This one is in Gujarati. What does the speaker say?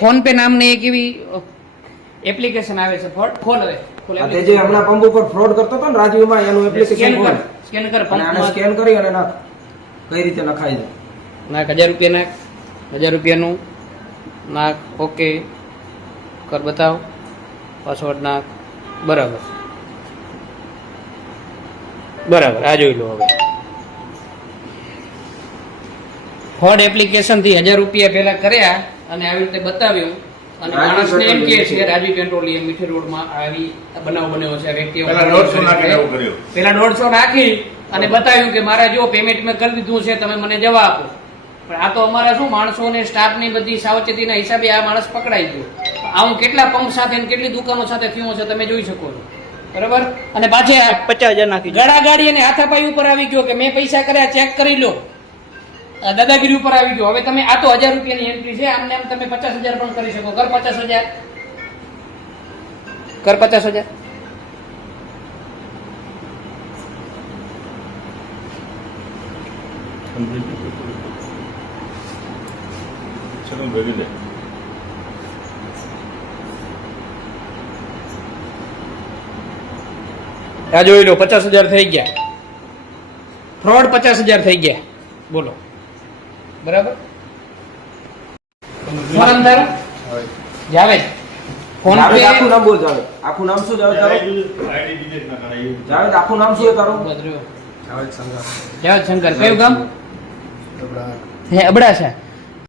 ફોન પે નામની એક એવી એપ્લિકેશન આવે છે. ખોલ હવે ખોલ. આ તે જે હમણાં પંપ ઉપર ફ્રોડ કરતો હતો ને રાજ્યમાં, એનું એપ્લિકેશન ખોલ. સ્કેન કર અને આને પંપમાં. સ્કેન કરી અને નાખ. કઈ રીતે નખાય છે? નાખ 1000 રૂપિયા નાખ. 1000 રૂપિયાનું નાખ. ઓકે કર બતાવ. પાસવર્ડ નાખ. બરાબર બરાબર. આ જોઈ લો હવે. ફ્રોડ એપ્લિકેશન થી 1000 રૂપિયા પહેલા કર્યા અને આવી રીતે બતાવ્યું અને માણસને એમ કહે છે રાજવી પેટ્રોલિયમ મીઠી રોડમાં આવી બનાવ બન્યો છે. વ્યક્તિઓ પેલા 150 નાખી અને બતાવ્યું કે મારા જો પેમેન્ટ મેં કરી દીધું છે, તમે મને જવા આપો. પણ આ તો અમારા શું માણસોને સ્ટાફની બધી સાવચેતીના હિસાબે આ માણસ પકડાઈ ગયો. આવું કેટલા પંપ સાથે કેટલી દુકાનો સાથે થયું છે તમે જોઈ શકો છો. બરાબર. અને પાછે 50,000 નાખી ગાડી અને હાથાપાઈ ઉપર આવી ગયો કે મેં પૈસા કર્યા, ચેક કરી લો. દાદાગીરી ઉપર આવી ગયો. હવે તમે આ તો 1000 રૂપિયાની એન્ટ્રી છે, આમને આમ તમે 50,000 પણ કરી શકો. કર 50,000. કર 50,000. આ જોઈ લો 50,000 થઈ ગયા. ફ્રોડ 50,000 થઈ ગયા. બોલો. બરાબર. અંદર જાવેદ ફોન પે આખું નામ બોલ. જાવેદ આખું નામ શું? જાવેદ તારું? જાવેદ આખું નામ શું છે તારું? જાવેદ શંકર. કયું ગામ? હે અબડાસા.